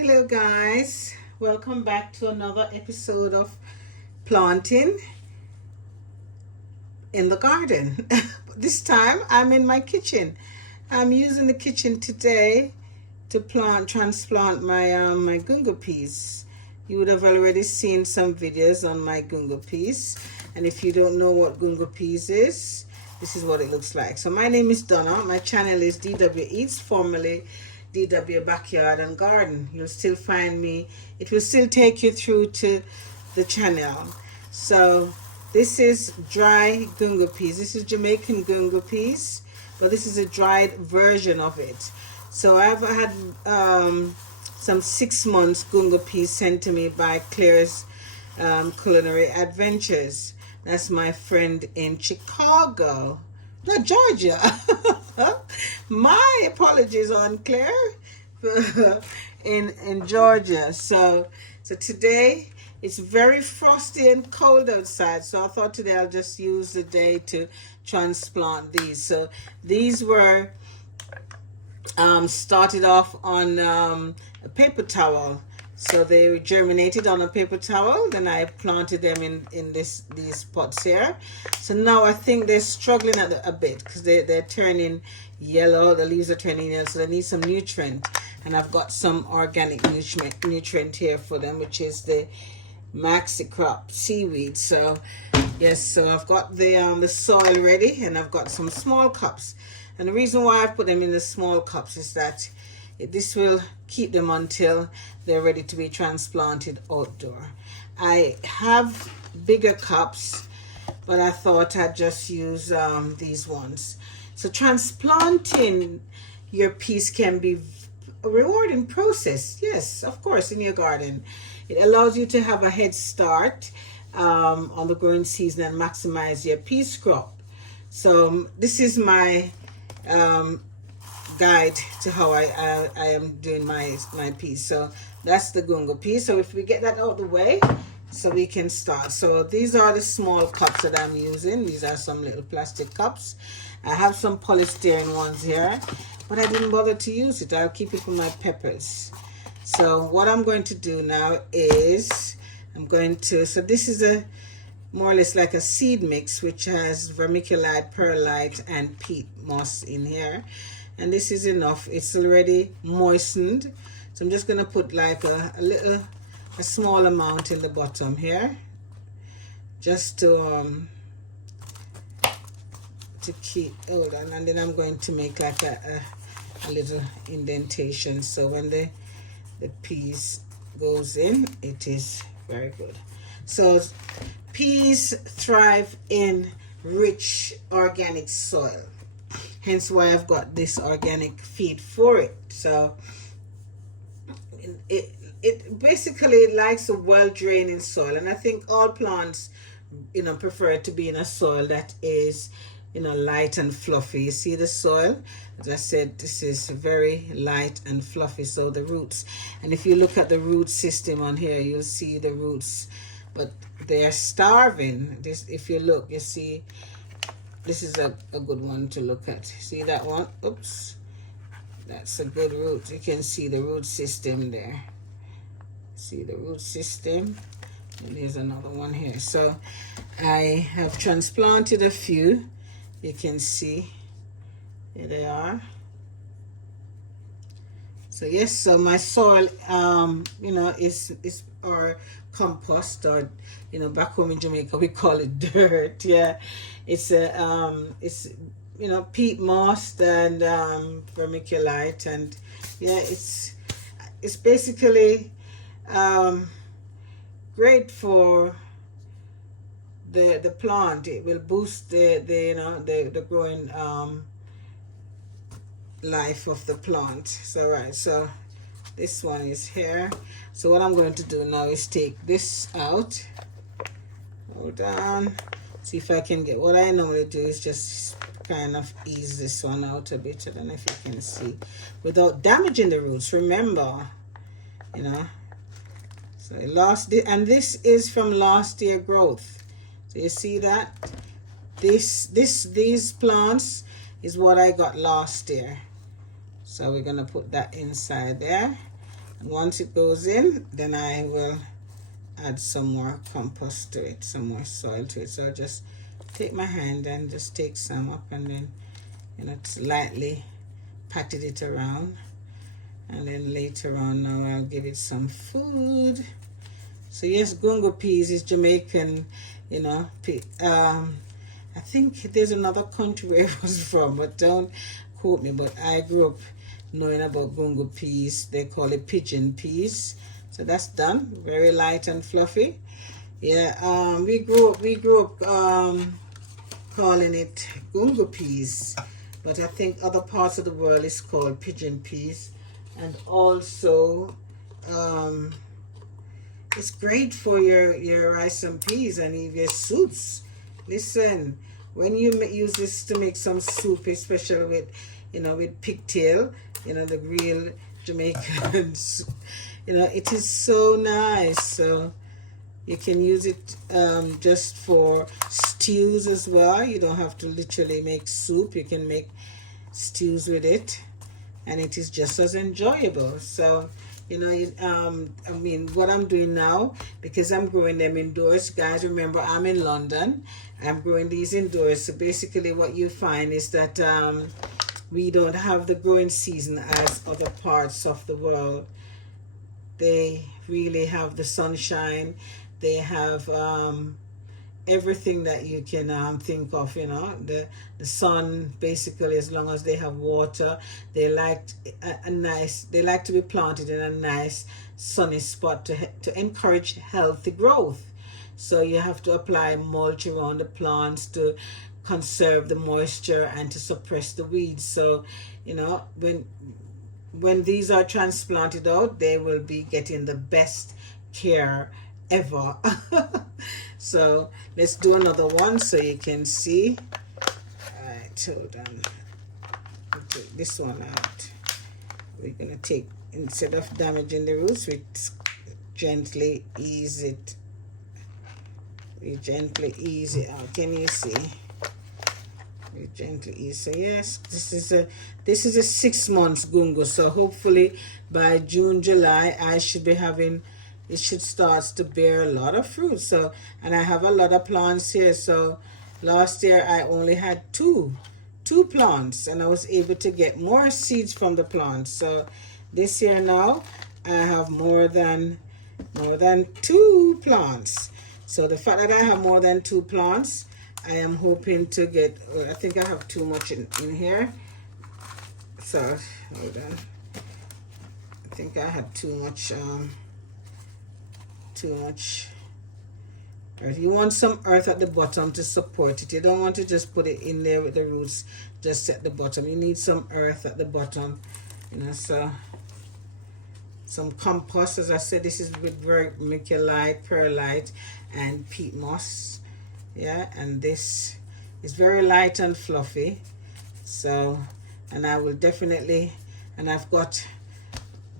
Hello guys, welcome back to another episode of Planting in the Garden. This time I'm in my kitchen. I'm using the kitchen today to transplant my gungo peas. You would have already seen some videos on my gungo peas, and if you don't know what gungo peas is, this is what it looks like. So my name is Donna. My channel is DW Eats, formerly DW Backyard and Garden. You'll still find me. It will still take you through to the channel. So this is dry gungo peas. This is Jamaican gungo peas, but this is a dried version of it. So I've had some 6 months gungo peas sent to me by Claire's Culinary Adventures. That's my friend in Chicago, not Georgia. My apologies on Claire in Georgia. So today it's very frosty and cold outside, so I thought today I'll just use the day to transplant these. So these were started off on a paper towel. So they germinated on a paper towel. Then I planted them in these pots here. So now I think they're struggling a bit because they're turning yellow. The leaves are turning yellow, so they need some nutrient. And I've got some organic nutrient here for them, which is the maxi crop seaweed. So yes, so I've got the soil ready, and I've got some small cups. And the reason why I put them in the small cups is that this will keep them until they're ready to be transplanted outdoor. I have bigger cups, but I thought I'd just use these ones. So transplanting your peas can be a rewarding process. Yes, of course, in your garden. It allows you to have a head start on the growing season and maximize your peas crop. So this is my guide to how I am doing my peas. So that's the gungo peas. So if we get that out of the way, so we can start. So these are the small cups that I'm using. These are some little plastic cups. I have some polystyrene ones here, but I didn't bother to use it. I'll keep it for my peppers. So what I'm going to do now is so this is a more or less like a seed mix, which has vermiculite, perlite, and peat moss in here. And this is enough. It's already moistened. So I'm just going to put like a small amount in the bottom here, just to keep, hold on, and then I'm going to make like a little indentation, so when the peas goes in, it is very good. So peas thrive in rich organic soil, hence why I've got this organic feed for it. So it basically likes a well-draining soil, and I think all plants prefer to be in a soil that is light and fluffy. You see the soil, as I said, this is very light and fluffy. So the roots, and if you look at the root system on here, you'll see the roots, but they're starving. This, if you look, you see this is a good one to look at. See that one? Oops, that's a good root. You can see the root system there. See the root system, and there's another one here. So I have transplanted a few. You can see here they are. So yes, so my soil is or compost, or back home in Jamaica we call it dirt. Yeah, it's peat moss and vermiculite, and yeah, it's basically great for the plant. It will boost the growing life of the plant. So right, so this one is here. So what I'm going to do now is take this out. Hold on, see if I can get, what I normally do is just kind of ease this one out a bit. I don't know if you can see, without damaging the roots, remember, so and this is from last year growth. So you see that these plants is what I got last year. So we're gonna put that inside there. And once it goes in, then I will add some more compost to it, some more soil to it. So I'll just take my hand and just take some up, and then, you know, lightly patted it around. And then later on now I'll give it some food. So yes, gungo peas is Jamaican, you know. I think there's another country where it was from, but don't quote me. But I grew up knowing about gungo peas. They call it pigeon peas. So that's done. Very light and fluffy. Yeah. We grew up calling it gungo peas, but I think other parts of the world is called pigeon peas. And also, it's great for your rice and peas and even your soups. Listen, when you use this to make some soup, especially with, you know, with pigtail, you know, the real Jamaicans, you know, it is so nice. So you can use it just for stews as well. You don't have to literally make soup. You can make stews with it, and it is just as enjoyable. So, you know, I mean, what I'm doing now, because I'm growing them indoors, guys, remember I'm in London, I'm growing these indoors. So basically what you find is that we don't have the growing season as other parts of the world. They really have the sunshine. They have everything that you can think of, you know, the sun, basically, as long as they have water. They like they like to be planted in a nice sunny spot to encourage healthy growth. So you have to apply mulch around the plants to conserve the moisture and to suppress the weeds. So, you know, when these are transplanted out, they will be getting the best care ever. So let's do another one so you can see. All right, hold on. I'll take this one out. We're gonna take, instead of damaging the roots, we gently ease it. We gently ease it out. Can you see? We gently ease. So yes, this is a 6 months gungo. So hopefully by June, July, I should be having, it should start to bear a lot of fruit. So, and I have a lot of plants here. So last year I only had two plants, and I was able to get more seeds from the plants. So this year now I have more than 2 plants. So the fact that I have more than 2 plants, I am hoping to get, I think I have too much in here. So hold on. I think I had too much earth. You want some earth at the bottom to support it. You don't want to just put it in there with the roots just at the bottom. You need some earth at the bottom, you know. So some compost, as I said, this is with vermiculite, perlite, and peat moss. Yeah, and this is very light and fluffy. So, and I will definitely, and I've got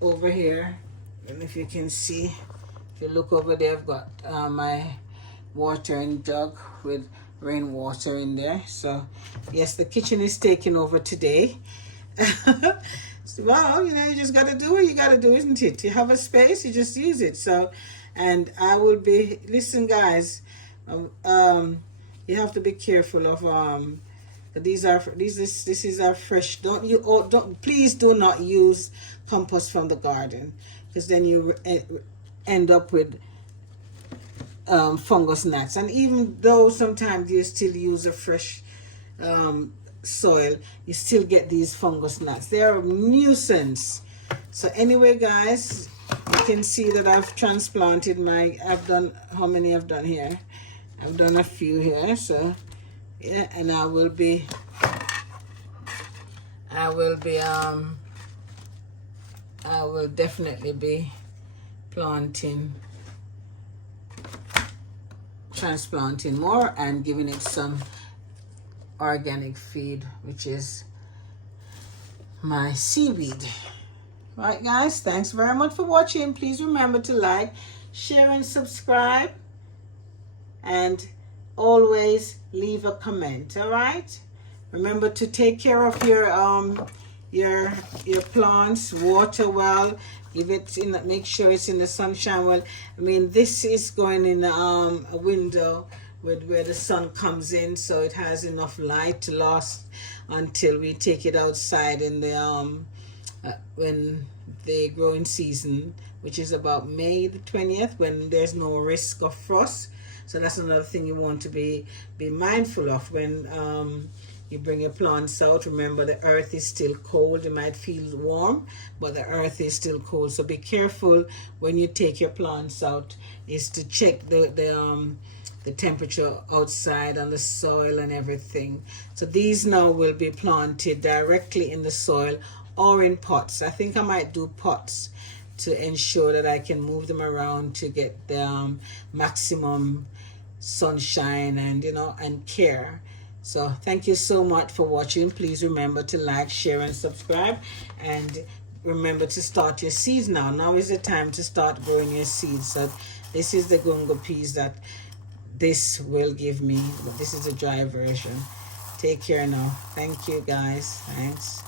over here, I don't know if you can see, if you look over there, I've got my watering jug with rainwater in there. So yes, the kitchen is taking over today. Well, you know, you just got to do what you got to do, isn't it? You have a space, you just use it. So, and I will be, listen guys, you have to be careful of this is our fresh, please do not use compost from the garden, because then you end up with fungus gnats. And even though sometimes you still use a fresh soil, you still get these fungus gnats. They are a nuisance. So anyway guys, you can see that I've transplanted I've done, how many I've done here? I've done a few here. So yeah, and I will definitely be transplanting more and giving it some organic feed, which is my seaweed. Right guys, thanks very much for watching. Please remember to like, share, and subscribe, and always leave a comment. All right, remember to take care of your plants, water well, If it's in, make sure it's in the sunshine. Well, I mean, this is going in a window where the sun comes in, so it has enough light to last until we take it outside in the when the growing season, which is about May the 20th, when there's no risk of frost. So that's another thing you want to be mindful of when you bring your plants out. Remember, the earth is still cold. It might feel warm, but the earth is still cold. So be careful when you take your plants out, is to check the temperature outside on the soil and everything. So these now will be planted directly in the soil or in pots. I think I might do pots to ensure that I can move them around to get the maximum sunshine and and care. So thank you so much for watching. Please remember to like, share, and subscribe, and remember to start your seeds now. Now is the time to start growing your seeds. So this is the gungo peas that this will give me. This is a dry version. Take care now. Thank you guys. Thanks.